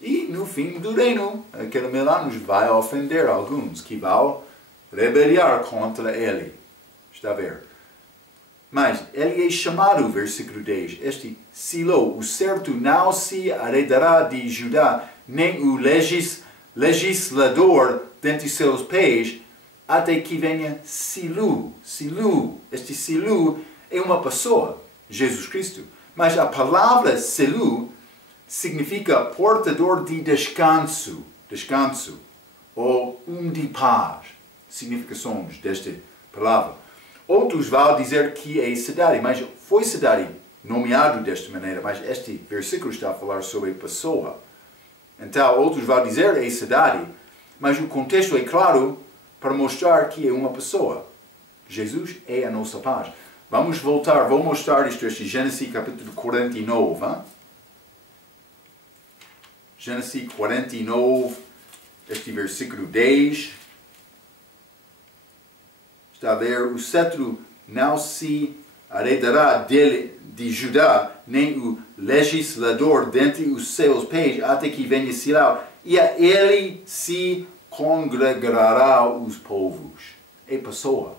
E no fim do reino, aquele 1000 anos vai ofender alguns que vão rebeliar contra ele. Está a ver? Mas ele é chamado, versículo 10, este Silo, o certo não se arredará de Judá, nem o legislador dentre seus pés, até que venha Silu. Silu, este Silu é uma pessoa, Jesus Cristo. Mas a palavra Silu significa portador de descanso, descanso, ou de paz. Significações desta palavra. Outros vão dizer que é cidade, mas foi cidade nomeado desta maneira, mas este versículo está a falar sobre pessoa. Então, outros vão dizer é cidade, mas o contexto é claro para mostrar que é uma pessoa. Jesus é a nossa paz. Vamos voltar, vou mostrar isto, este Gênesis capítulo 49. Hein? Gênesis 49, este versículo 10. Está a ver, o cetro não se arredará de Judá, nem o legislador dentre os seus pés, até que venha Silau, e a ele se congregará os povos. É pessoa.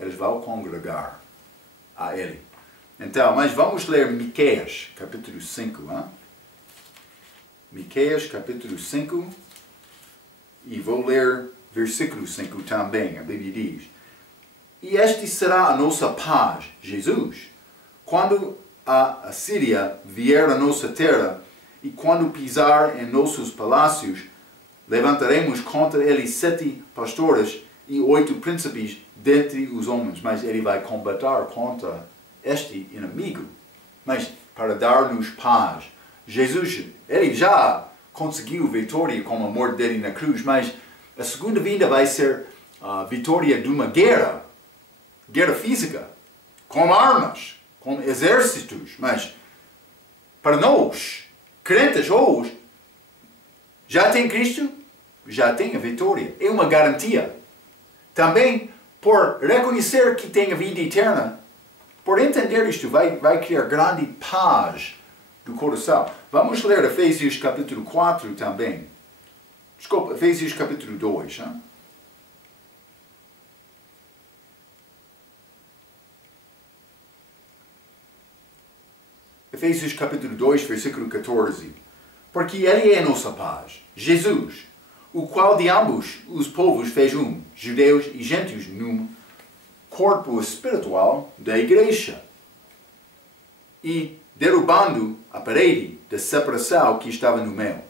Eles vão congregar a ele. Então, mas vamos ler Miqueias, capítulo 5. Hein? Miqueias, capítulo 5. E vou ler versículo 5 também. A Bíblia diz: E este será a nossa paz, Jesus, quando a Assíria vier à nossa terra, e quando pisar em nossos palácios, levantaremos contra ele 7 pastores e 8 príncipes dentre os homens. Mas ele vai combater contra este inimigo, mas para dar-nos paz. Jesus, ele já conseguiu vitória com a morte dele na cruz, mas a segunda vinda vai ser a vitória de uma guerra física, com armas, com exércitos. Mas para nós, crentes hoje, já tem Cristo, já tem a vitória. É uma garantia. Também, por reconhecer que tem a vida eterna, por entender isto, vai criar grande paz do coração. Vamos ler Efésios capítulo 4 também. Desculpa, Efésios capítulo 2. Hein? Efésios capítulo 2, versículo 14. Porque Ele é a nossa paz, Jesus, o qual de ambos os povos fez um, judeus e gentios, num corpo espiritual da igreja. E derrubando a parede da separação que estava no meio.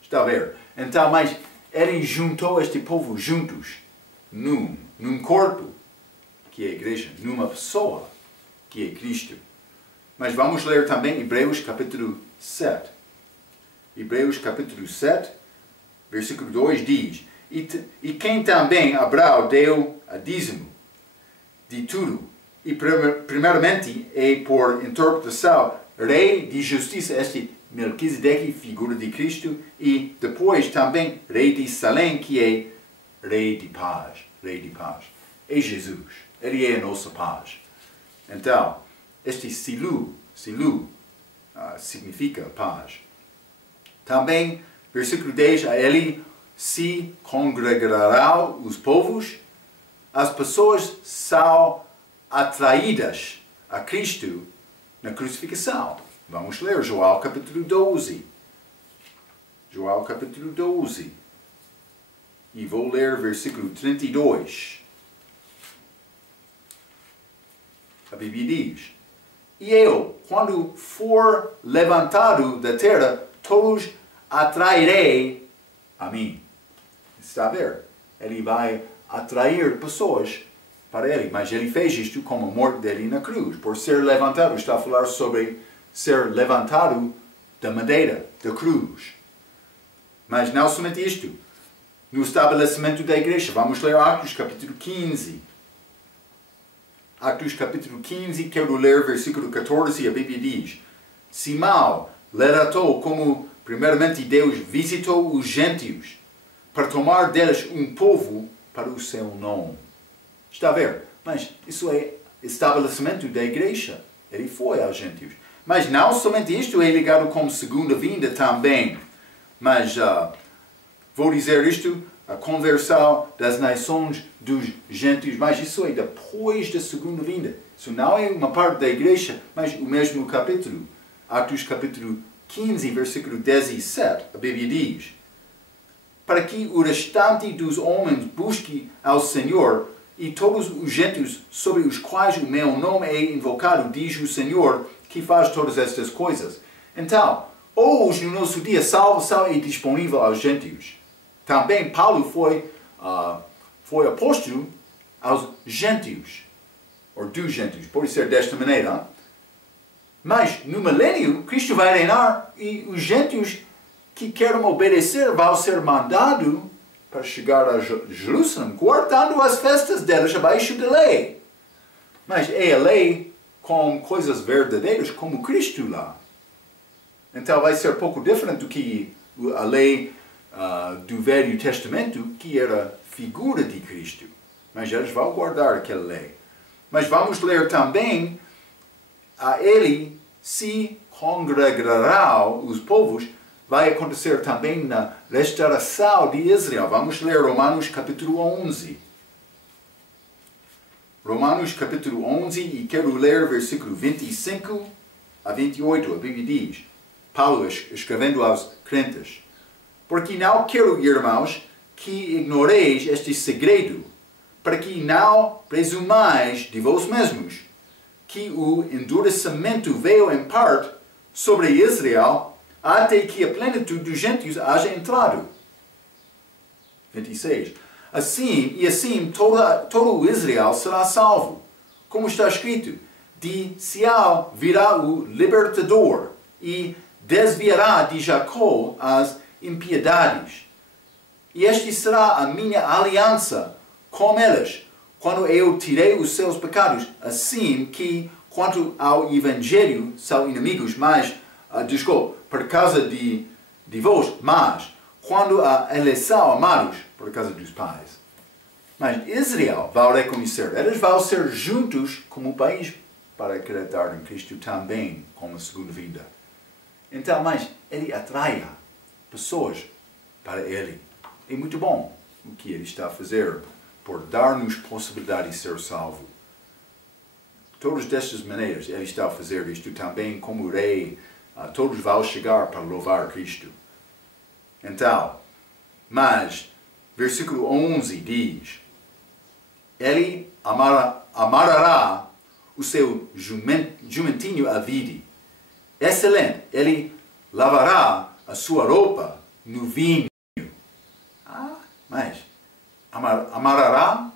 Está a ver? Então, mas Ele juntou este povo juntos, num corpo, que é a igreja, numa pessoa, que é Cristo. Mas vamos ler também Hebreus capítulo 7. Hebreus capítulo 7, versículo 2 diz: E quem também Abraão deu a dízimo de tudo, e primeiramente é por interpretação rei de justiça, este Melquisedeque, figura de Cristo, e depois também rei de Salém, que é rei de paz. Rei de paz. É Jesus. Ele é a nossa paz. Então, este Silu significa paz. Também, versículo 10, a ele se congregarão os povos, as pessoas são atraídas a Cristo na crucificação. Vamos ler João capítulo 12. João capítulo 12. E vou ler versículo 32. A Bíblia diz: E eu, quando for levantado da terra, todos atrairei a mim. Está a ver? Ele vai atrair pessoas para ele, mas ele fez isto com a morte dele na cruz, por ser levantado. Está a falar sobre ser levantado da madeira, da cruz. Mas não somente isto. No estabelecimento da igreja, vamos ler Atos capítulo 15. Atos capítulo 15, quero ler versículo 14, a Bíblia diz: Simão relatou como primeiramente Deus visitou os gentios para tomar deles um povo para o seu nome. Está a ver? Mas isso é estabelecimento da igreja. Ele foi aos gentios. Mas não somente isto é ligado com segunda vinda também. Mas vou dizer isto, a conversão das nações dos gentios. Mas isso é depois da segunda vinda. Isso não é uma parte da igreja, mas o mesmo capítulo. Atos capítulo 15, versículo 17. A Bíblia diz: Para que o restante dos homens busque ao Senhor, e todos os gentios sobre os quais o meu nome é invocado, diz o Senhor, que faz todas estas coisas. Então, hoje, no nosso dia, salvação é disponível aos gentios. Também Paulo foi apóstolo aos gentios, ou dos gentios, pode ser desta maneira. Mas no milênio, Cristo vai reinar e os gentios que querem obedecer vão ser mandados para chegar a Jerusalém, guardando as festas delas abaixo da lei. Mas é a lei com coisas verdadeiras, como Cristo lá. Então vai ser pouco diferente do que a lei do Velho Testamento, que era figura de Cristo. Mas eles vão guardar aquela lei. Mas vamos ler também: a ele se congregarão os povos. Vai acontecer também na restauração de Israel. Vamos ler Romanos capítulo 11. Romanos capítulo 11, e quero ler versículo 25 a 28. A Bíblia diz, Paulo escrevendo aos crentes: Porque não quero, irmãos, que ignoreis este segredo, para que não presumais de vós mesmos, que o endurecimento veio em parte sobre Israel, até que a plenitude dos gentios haja entrado. 26. Assim todo o Israel será salvo. Como está escrito: De Sião virá o libertador, e desviará de Jacó as impiedades. E este será a minha aliança com eles, quando eu tirei os seus pecados, assim que, quanto ao Evangelho, são inimigos, mas, por causa de vós, mas, quando a eleição, amados, por causa dos pais. Mas Israel vai reconhecer, eles vão ser juntos como país para acreditar em Cristo também, como a segunda vinda. Então, mas ele atrai pessoas para ele. É muito bom o que ele está a fazer por dar-nos possibilidade de ser salvo. todas destas maneiras ele está a fazer isto também como rei. Todos vão chegar para louvar Cristo. Então, mas, versículo 11 diz, ele amarrará o seu jumentinho a vide. Excelente, ele lavará a sua roupa no vinho. Mas, amarrará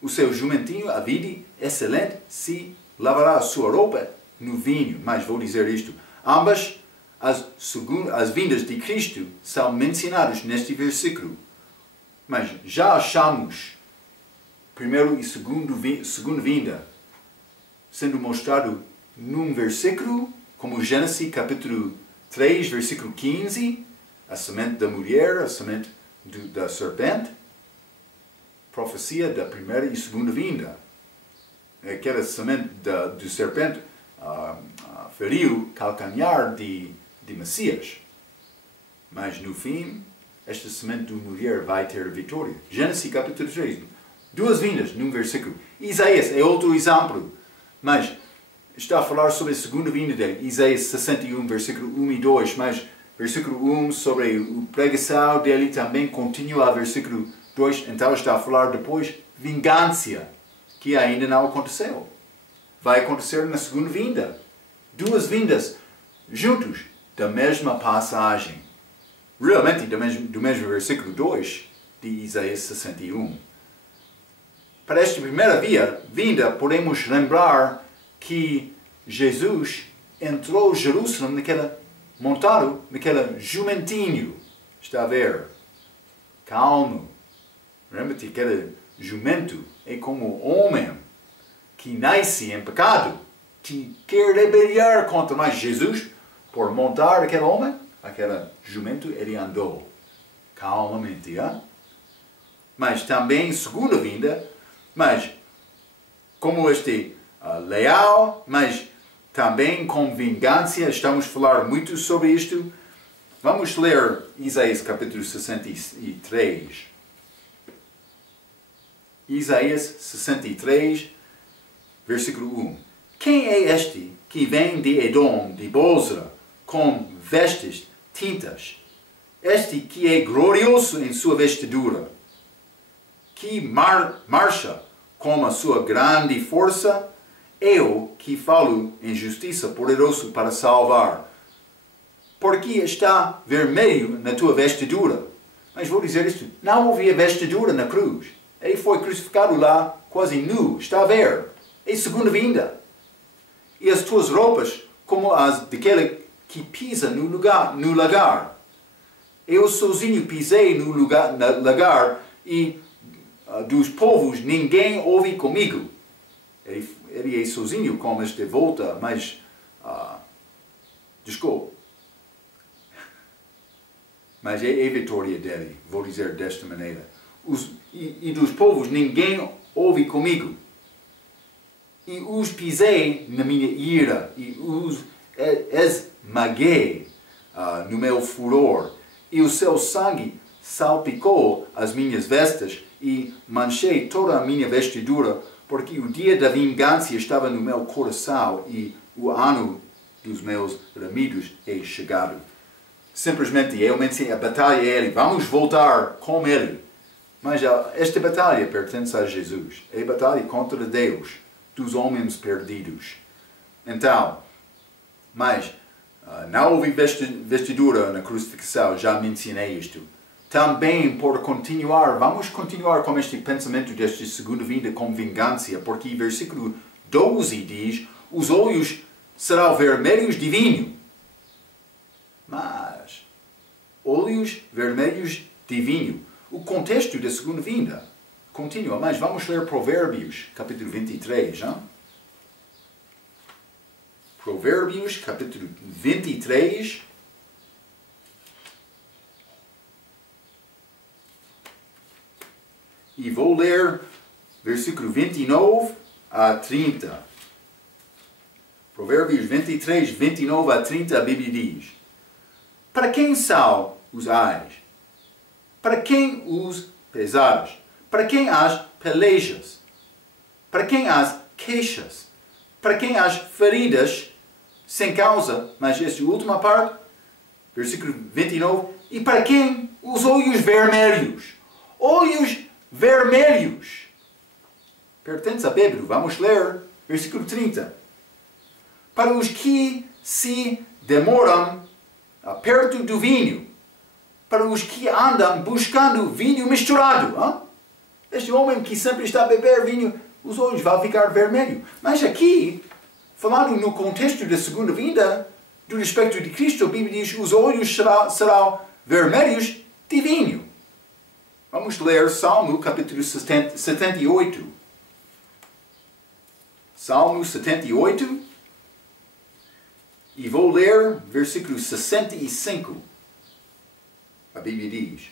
o seu jumentinho a vide. Excelente, se lavará a sua roupa no vinho. Mas vou dizer isto. Ambas as vindas de Cristo são mencionadas neste versículo. Mas já achamos primeiro e segunda vinda sendo mostrado num versículo, como Gênesis capítulo 3, versículo 15, a semente da mulher, a semente da serpente, profecia da primeira e segunda vinda. Aquela semente do serpente feriu calcanhar de Messias. Mas no fim, esta semente da mulher vai ter a vitória. Gênesis capítulo 3. Duas vindas num versículo. Isaías é outro exemplo. Mas está a falar sobre a segunda vinda dele. Isaías 61, versículo 1 e 2. Mas versículo 1 sobre a pregação dele também continua. Versículo 2. Então está a falar depois vingança, que ainda não aconteceu. Vai acontecer na segunda vinda. Duas vindas juntos da mesma passagem. Realmente do mesmo versículo 2 de Isaías 61. Para esta primeira vinda, podemos lembrar que Jesus entrou em Jerusalém montado naquele jumentinho. Está a ver? Calmo. Lembra-te, aquele jumento é como homem que nasce em pecado, que quer rebeliar contra mais Jesus, por montar aquele homem, aquele jumento, ele andou calmamente. Mas também, segunda vinda, mas como este leal, mas também com vingança, estamos a falar muito sobre isto. Vamos ler Isaías capítulo 63. Isaías 63, versículo 1. Quem é este que vem de Edom, de Bozra, com vestes tintas? Este que é glorioso em sua vestidura, que marcha com a sua grande força, eu que falo em justiça, poderoso para salvar. Porque está vermelho na tua vestidura. Mas vou dizer isto, não havia vestidura na cruz. Ele foi crucificado lá, quase nu, está a ver. É a segunda vinda. E as tuas roupas, como as daquele que pisa no lagar. Eu sozinho pisei no lagar e dos povos ninguém ouve comigo. Ele é sozinho com esta volta, mas desculpe. Mas é a vitória dele, vou dizer desta maneira. E dos povos ninguém ouve comigo. E os pisei na minha ira, e os esmaguei no meu furor. E o seu sangue salpicou as minhas vestes e manchei toda a minha vestidura, porque o dia da vingança estava no meu coração e o ano dos meus remidos é chegado. Simplesmente eu mencionei a batalha a ele, vamos voltar com ele. Mas esta batalha pertence a Jesus. É a batalha contra Deus, dos homens perdidos. Então, mas não houve vestidura na crucifixão, já mencionei isto. Também por continuar, vamos continuar com este pensamento desta segunda vinda com vingança, porque versículo 12 diz, os olhos serão vermelhos de vinho. Mas, olhos vermelhos de vinho. O contexto da segunda vinda continua, mas vamos ler Provérbios, capítulo 23, não? Provérbios, capítulo 23. E vou ler versículo 29 a 30. Provérbios 23, 29 a 30, a Bíblia diz: para quem são os ais? Para quem os pesares? Para quem as pelejas? Para quem as queixas? para quem as feridas sem causa, mas esta última parte, versículo 29, e para quem os olhos vermelhos. Olhos vermelhos. Pertence a bêbado. Vamos ler versículo 30. Para os que se demoram perto do vinho, para os que andam buscando vinho misturado. Hein? Este homem que sempre está a beber vinho, os olhos vão ficar vermelhos. Mas aqui, falando no contexto da segunda vinda, do respeito de Cristo, a Bíblia diz que os olhos serão vermelhos de vinho. Vamos ler Salmo capítulo 78. Salmo 78. E vou ler versículo 65. A Bíblia diz: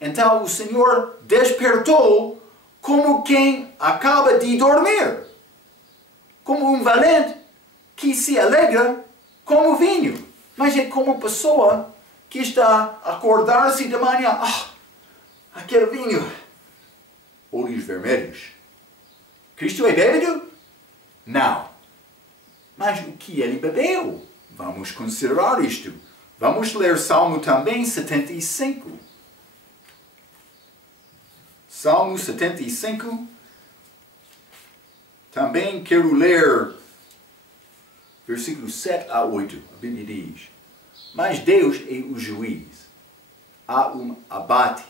Então o Senhor despertou como quem acaba de dormir, como um valente que se alegra como vinho. Mas é como pessoa que está a acordar-se de manhã. Aquele vinho. Olhos vermelhos. Cristo é bêbado? Não. Mas o que ele bebeu? Vamos considerar isto. Vamos ler Salmo também 75. Salmo 75. Também quero ler versículos 7 a 8. A Bíblia diz: Mas Deus é o juiz. Há um abate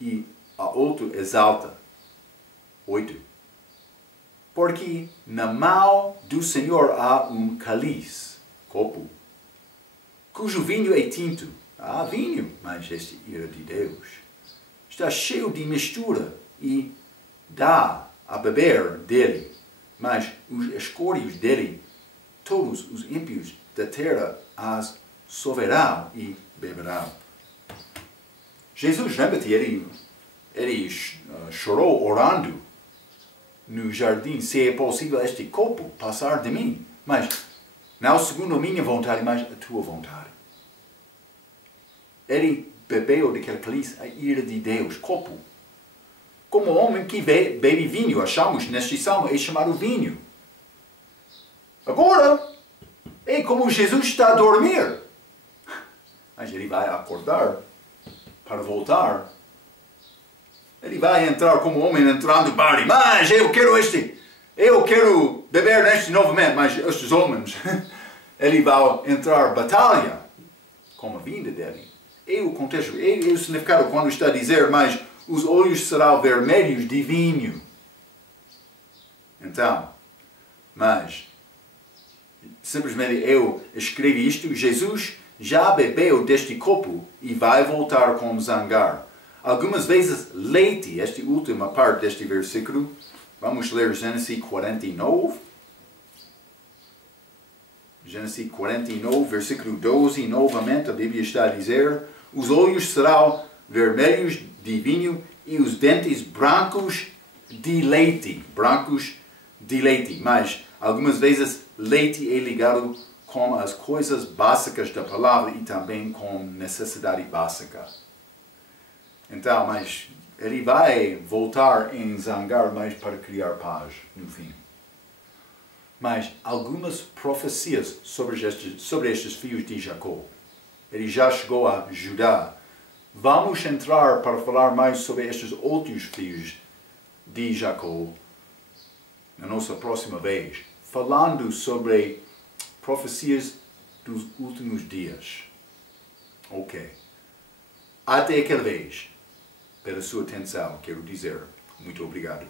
e a outro exalta. 8. Porque na mão do Senhor há um cálice, copo, cujo vinho é tinto. Há vinho, mas este ira de Deus. Está cheio de mistura e dá a beber dele. Mas os escórios dele, todos os ímpios da terra as soverão e beberão. Jesus, lembra-te, ele chorou orando no jardim, se é possível este copo passar de mim. Mas não segundo a minha vontade, mas a tua vontade. Ele bebeu daquele cálice a ira de Deus, copo. Como o homem que bebe vinho, achamos neste salmo, é chamado vinho. Agora, é como Jesus está a dormir. Mas ele vai acordar para voltar. Ele vai entrar como homem entrando no bar. Mas eu quero beber neste novamente. Mas estes homens, ele vai entrar batalha com a vinda dele. É o contexto, é o significado quando está a dizer, mas os olhos serão vermelhos de vinho. Então, mas, simplesmente eu escrevi isto, Jesus já bebeu deste copo e vai voltar com zangar. Algumas vezes leite, esta última parte deste versículo, vamos ler Gênesis 49. Gênesis 49, versículo 12, novamente a Bíblia está a dizer: os olhos serão vermelhos de vinho e os dentes brancos de leite. Brancos de leite. Mas algumas vezes leite é ligado com as coisas básicas da palavra e também com necessidade básica. Então, mas ele vai voltar em zangar mais para criar paz no fim. Mas algumas profecias sobre estes filhos de Jacó. Ele já chegou a Judá. Vamos entrar para falar mais sobre estes outros filhos de Jacó na nossa próxima vez, falando sobre profecias dos últimos dias. Ok. Até aquela vez, pela sua atenção, quero dizer muito obrigado.